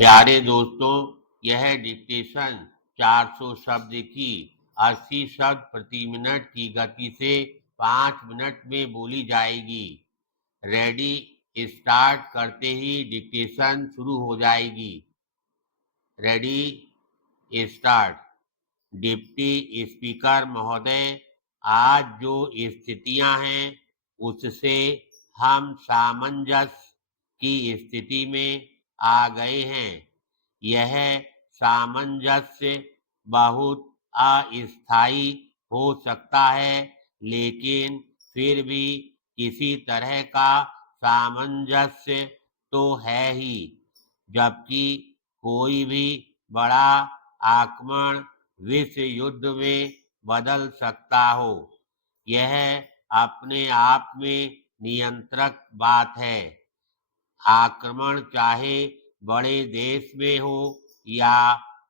प्यारे दोस्तों, यह डिक्टेशन 400 शब्द की 80 शब्द प्रति मिनट की गति से 5 मिनट में बोली जाएगी। रेडी, स्टार्ट करते ही डिक्टेशन शुरू हो जाएगी। Ready, start. डिप्टी स्पीकर महोदय, आज जो स्थितियां हैं उससे हम सामंजस्य की स्थिति में आ गए हैं। यह सामंजस्य बहुत अस्थायी हो सकता है, लेकिन फिर भी किसी तरह का सामंजस्य तो है ही। जबकि कोई भी बड़ा आक्रमण विश्व युद्ध में बदल सकता हो, यह अपने आप में नियंत्रक बात है। आक्रमण चाहे बड़े देश में हो या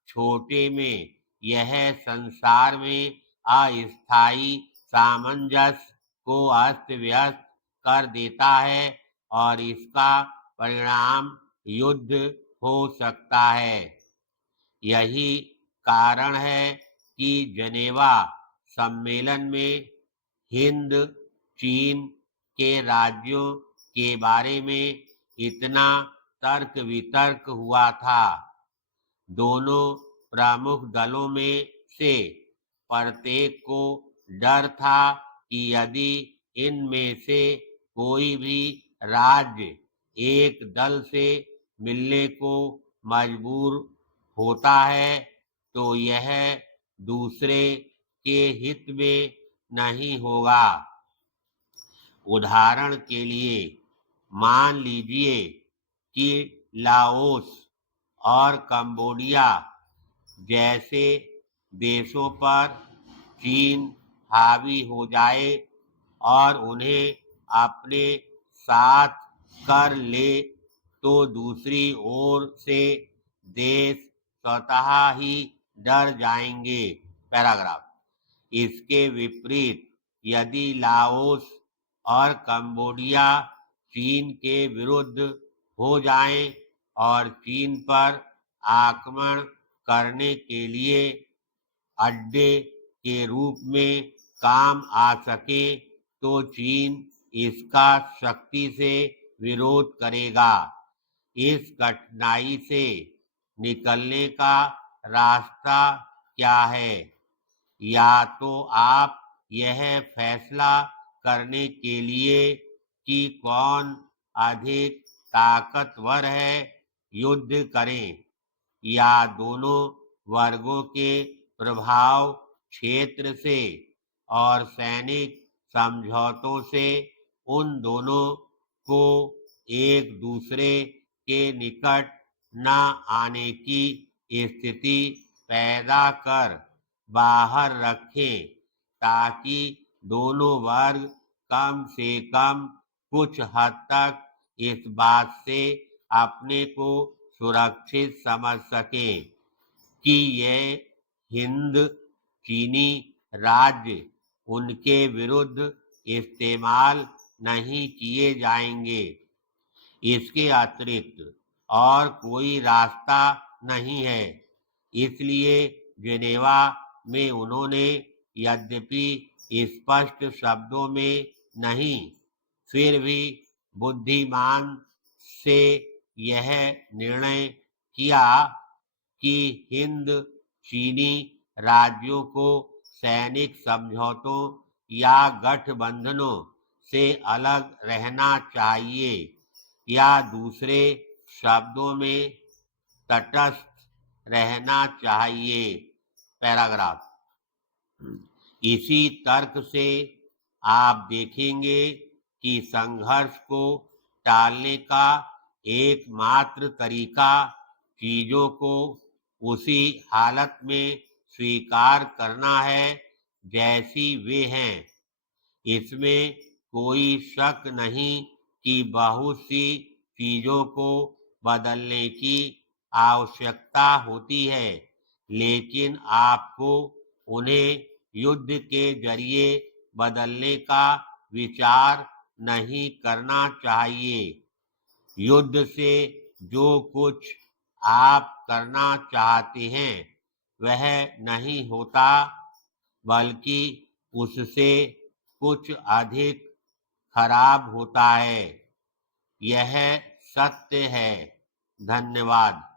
छोटे में, यह संसार में अस्थायी सामंजस्य को अस्त व्यस्त कर देता है और इसका परिणाम युद्ध हो सकता है। यही कारण है कि जेनेवा सम्मेलन में हिंद चीन के राज्यों के बारे में इतना तर्क वितर्क हुआ था। दोनों प्रमुख दलों में से प्रत्येक को डर था कि यदि इनमें से कोई भी राज्य एक दल से मिलने को मजबूर होता है तो यह दूसरे के हित में नहीं होगा। उदाहरण के लिए मान लीजिए कि लाओस और कंबोडिया जैसे देशों पर चीन हावी हो जाए और उन्हें अपने साथ कर ले, तो दूसरी ओर से देश स्वतः ही डर जाएंगे। पैराग्राफ। इसके विपरीत यदि लाओस और कंबोडिया चीन के विरुद्ध हो जाएं और चीन पर आक्रमण करने के लिए अड्डे के रूप में काम आ सके, तो चीन इसका शक्ति से विरोध करेगा। इस कठिनाई से निकलने का रास्ता क्या है? या तो आप यह फैसला करने के लिए कि कौन अधिक ताकतवर है, युद्ध करें, या दोनों वर्गों के प्रभाव क्षेत्र से और सैनिक समझौतों से उन दोनों को एक दूसरे के निकट न आने की स्थिति पैदा कर बाहर रखें, ताकि दोनों वर्ग कम से कम कुछ हद तक इस बात से अपने को सुरक्षित समझ सकें कि ये हिंद चीनी राज्य उनके विरुद्ध इस्तेमाल नहीं किए जाएंगे। इसके अतिरिक्त और कोई रास्ता नहीं है। इसलिए जेनेवा में उन्होंने यद्यपि स्पष्ट शब्दों में नहीं, फिर भी बुद्धिमान से यह निर्णय किया कि हिंद चीनी राज्यों को सैनिक समझौतों या गठबंधनों से अलग रहना चाहिए, या दूसरे शब्दों में तटस्थ रहना चाहिए। पैराग्राफ। इसी तर्क से आप देखेंगे कि संघर्ष को टालने का एकमात्र तरीका चीजों को उसी हालत में स्वीकार करना है जैसी वे हैं। इसमें कोई शक नहीं कि बहुत सी चीजों को बदलने की आवश्यकता होती है, लेकिन आपको उन्हें युद्ध के जरिए बदलने का विचार नहीं करना चाहिए। युद्ध से जो कुछ आप करना चाहते हैं वह नहीं होता, बल्कि उससे कुछ अधिक खराब होता है। यह सत्य है। धन्यवाद।